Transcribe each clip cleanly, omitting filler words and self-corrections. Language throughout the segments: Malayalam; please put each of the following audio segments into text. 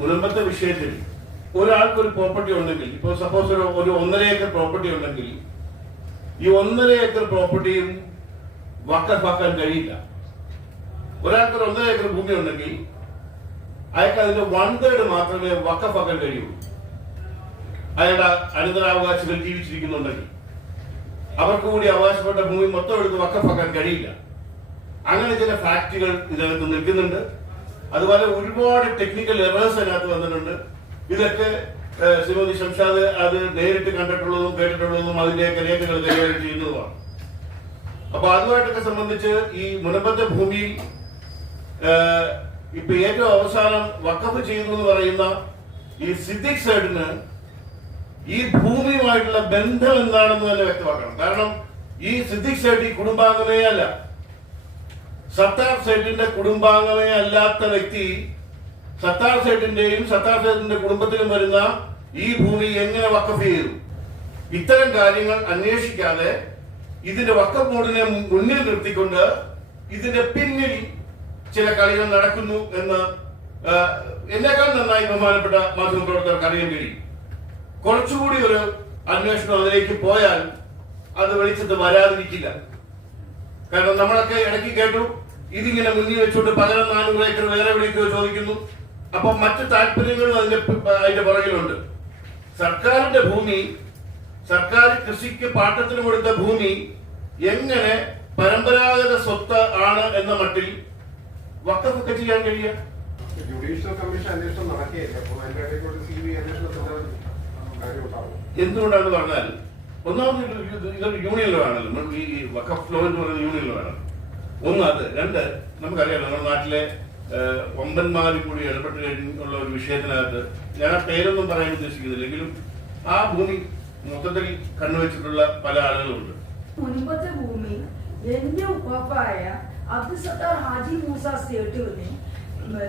മുൻപത്തെ വിഷയത്തിൽ ഒരാൾക്കൊരു പ്രോപ്പർട്ടി ഉണ്ടെങ്കിൽ, ഇപ്പോൾ സപ്പോസ് ഒരു 1.5 ഏക്കർ പ്രോപ്പർട്ടി ഉണ്ടെങ്കിൽ ഈ 1.5 ഏക്കർ പ്രോപ്പർട്ടിയും വഖഫാക്കാൻ കഴിയില്ല. ഒരാൾക്കൊരു 1.5 ഏക്കർ ഭൂമി ഉണ്ടെങ്കിൽ അയാൾക്ക് അതിന്റെ 1/3 മാത്രമേ വഖഫാക്കാൻ കഴിയുള്ളൂ. അയാളുടെ അനന്തരാവകാശികൾ ജീവിച്ചിരിക്കുന്നുണ്ടെങ്കിൽ അവർക്ക് കൂടി അവകാശപ്പെട്ട ഭൂമി മൊത്തം എടുത്ത് വഖഫാക്കാൻ കഴിയില്ല. അങ്ങനെ ചില ഫാക്ടുകൾ ഇതിനകത്ത് നിൽക്കുന്നുണ്ട്. അതുപോലെ ഒരുപാട് ടെക്നിക്കൽ എറേഴ്സ് അതിനകത്ത് വന്നിട്ടുണ്ട്. ഇതൊക്കെ ശ്രീമതി ഷംഷാദ് അത് നേരിട്ട് കണ്ടിട്ടുള്ളതും കേട്ടിട്ടുള്ളതും അതിന്റെയൊക്കെ രേഖകൾ കൈകാര്യം ചെയ്യുന്നതുമാണ്. അപ്പൊ അതുമായിട്ടൊക്കെ സംബന്ധിച്ച് ഈ മുനമ്പത്തെ ഭൂമിയിൽ ഇപ്പൊ ഏറ്റവും അവസാനം വഖഫ് ചെയ്യുന്നു എന്ന് പറയുന്ന ഈ സിദ്ദിഖ് സൈഡിന് ഈ ഭൂമിയുമായിട്ടുള്ള ബന്ധം എന്താണെന്ന് തന്നെ വ്യക്തമാക്കണം. കാരണം ഈ സിദ്ദിഖ് സൈഡ് ഈ കുടുംബാംഗമേ അല്ല, സത്താർ സൈഡിന്റെ കുടുംബാംഗമേ അല്ലാത്ത വ്യക്തി സത്താർ സൈഡിന്റെയും സത്താർ സൈഡിന്റെ കുടുംബത്തിലും വരുന്ന ഈ ഭൂമി എങ്ങനെ വഖഫ് ചെയ്തു? ഇത്തരം കാര്യങ്ങൾ അന്വേഷിക്കാതെ ഇതിന്റെ വഖഫ് ബോർഡിനെ മുന്നിൽ നിർത്തിക്കൊണ്ട് ഇതിന്റെ പിന്നിൽ ചില കളികൾ നടക്കുന്നു എന്ന് എന്നെക്കാൾ നന്നായി ബഹുമാനപ്പെട്ട മാധ്യമപ്രവർത്തകർക്ക് അറിയാൻ കഴിയും. കുറച്ചുകൂടി ഒരു അന്വേഷണം അതിലേക്ക് പോയാൽ അത് വെളിച്ചത്ത് വരാതിരിക്കില്ല. കാരണം നമ്മളൊക്കെ ഇടയ്ക്ക് കേട്ടു ഇതിങ്ങനെ മുന്നിൽ വെച്ചുകൊണ്ട് 1400 ഏക്കർ വേറെ എവിടേക്കോ ചോദിക്കുന്നു. അപ്പൊ മറ്റു താല്പര്യങ്ങളും അതിന്റെ പുറകിലുണ്ട്. സർക്കാരിന്റെ ഭൂമി, സർക്കാർ കൃഷിക്ക് പാട്ടത്തിന് കൊടുത്ത ഭൂമി എങ്ങനെ പരമ്പരാഗത സ്വത്ത് ആണ് എന്ന മട്ടിൽ വഖഫൊക്കെ ചെയ്യാൻ കഴിയുക? ജുഡീഷ്യൽ കമ്മീഷൻ അന്വേഷണം നടക്കുകയില്ല. എന്തുകൊണ്ടാണെന്ന് പറഞ്ഞാൽ ഒന്നാമത് ഇതൊരു യൂണിയൻ ലോ ആണല്ലോ, ഈ വഖഫ് ലോ എന്ന് പറയുന്ന യൂണിയൻ ലോ ആണ്. ഒന്ന് അത്. രണ്ട്, നമുക്കറിയാം നമ്മുടെ നാട്ടിലെ വമ്പന്മാരും കൂടി ഇടപെട്ട് കഴിഞ്ഞുള്ള ഒരു വിഷയത്തിനകത്ത് ഞാൻ ആ പേരൊന്നും പറയാൻ ഉദ്ദേശിക്കുന്നില്ലെങ്കിലും ആ ഭൂമി മൊത്തത്തിൽ കണ്ണുവെച്ചിട്ടുള്ള പല ആളുകളുണ്ട്. മുൻപത്തെ ഭൂമി എന്റെ ഉപ്പായ അബ്ദുൽ സത്താർ ഹാജി മൂസ സേട്ടുവിന്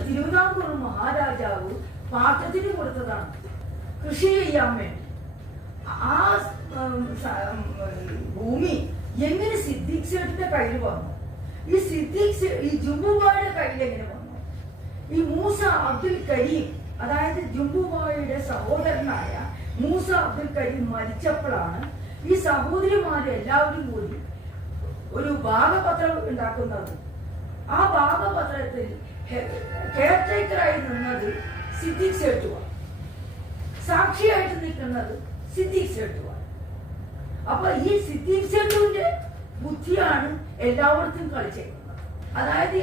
തിരുവിതാംകൂർ മഹാരാജാവ് പാട്ടത്തിന് കൊടുത്തതാണ് കൃഷി ചെയ്യാൻ വേണ്ടി. ആ ഭൂമി എങ്ങനെ സിദ്ദിഖ് സേട്ടിന്റെ കയ്യിൽ വന്നു? ഈ ജുംബുബായുടെ കയ്യിൽ എങ്ങനെ വന്നു? ഈ മൂസ അബ്ദുൽ കരീം, അതായത് ജുംബുബായുടെ സഹോദരനായ മൂസ അബ്ദുൽ കരീം മരിച്ചപ്പോഴാണ് ഈ സഹോദരിമാരെല്ലാവരും കൂടി ഒരു ഭാഗപത്രം ഉണ്ടാക്കുന്നത്. ആ ഭാഗപത്രത്തിൽ കെയർടേക്കറായി നിന്നത് സിദ്ദിഖ് സേട്ടുവാണ്, സാക്ഷിയായിട്ട് നിൽക്കുന്നത് സിദ്ദിഖ് സേട്ടുവാണ്. അപ്പൊ ഈ സിദ്ദിഖ് സേട്ടുവിന്റെ ബുദ്ധിയാണ് എല്ലായിടത്തും കളിച്ചേക്കുന്നത്. അതായത്